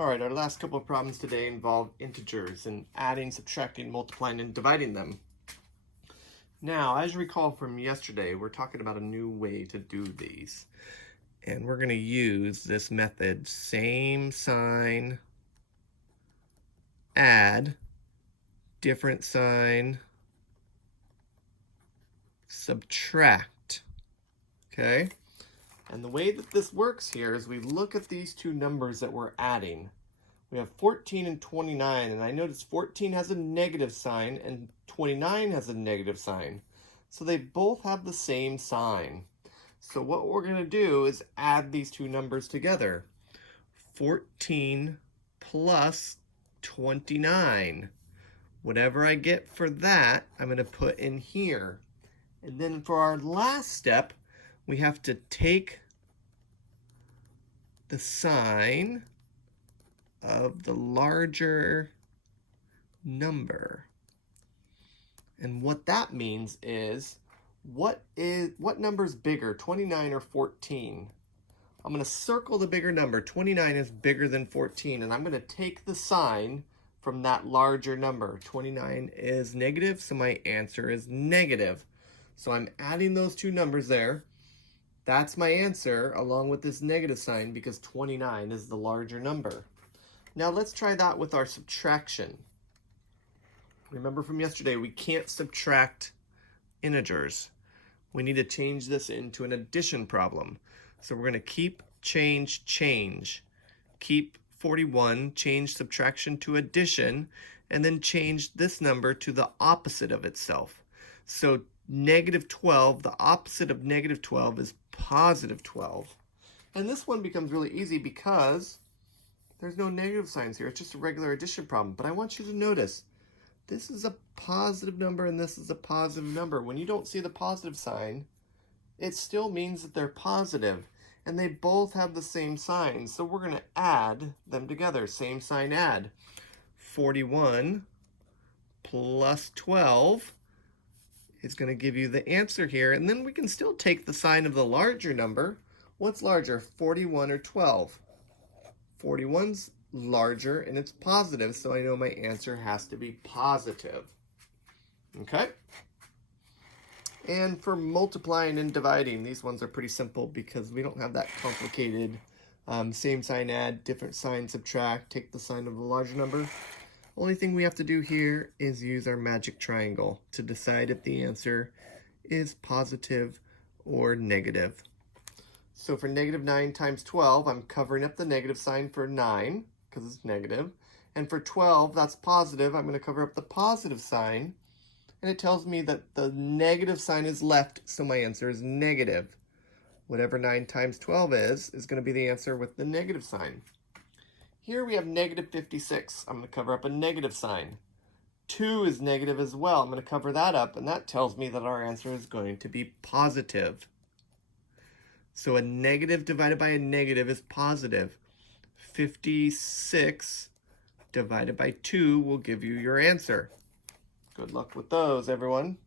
All right, our last couple of problems today involve integers and adding, subtracting, multiplying, and dividing them. Now, as you recall from yesterday, we're talking about a new way to do these. And we're going to use this method, same sign, add, different sign, subtract. Okay? And the way that this works here is we look at these two numbers that we're adding. We have 14 and 29, and I notice 14 has a negative sign and 29 has a negative sign. So they both have the same sign. So what we're going to do is add these two numbers together. 14 plus 29. Whatever I get for that, I'm going to put in here. And then for our last step, we have to take the sign of the larger number. And what that means is what number is bigger, 29 or 14? I'm going to circle the bigger number. 29 is bigger than 14, and I'm going to take the sign from that larger number. 29 is negative, so my answer is negative. So I'm adding those two numbers there. That's my answer along with this negative sign because 29 is the larger number. Now let's try that with our subtraction. Remember from yesterday, we can't subtract integers. We need to change this into an addition problem. So we're going to keep, change, change. Keep 41, change subtraction to addition, and then change this number to the opposite of itself. So negative 12, the opposite of negative 12 is positive 12. And this one becomes really easy because there's no negative signs here. It's just a regular addition problem. But I want you to notice, this is a positive number and this is a positive number. When you don't see the positive sign, it still means that they're positive. And they both have the same sign. So we're going to add them together. Same sign add. 41 plus 12 is going to give you the answer here. And then we can still take the sign of the larger number. What's larger, 41 or 12? 41's larger and it's positive, so I know my answer has to be positive. Okay? And for multiplying and dividing, these ones are pretty simple because we don't have that complicated same sign add, different sign subtract, take the sign of the larger number. Only thing we have to do here is use our magic triangle to decide if the answer is positive or negative. So for negative 9 times 12, I'm covering up the negative sign for 9 because it's negative. And for 12, that's positive. I'm going to cover up the positive sign. And it tells me that the negative sign is left, so my answer is negative. Whatever 9 times 12 is going to be the answer with the negative sign. Here we have negative 56. I'm going to cover up a negative sign. 2 is negative as well. I'm going to cover that up, and that tells me that our answer is going to be positive. So a negative divided by a negative is positive. 56 divided by 2 will give you your answer. Good luck with those, everyone.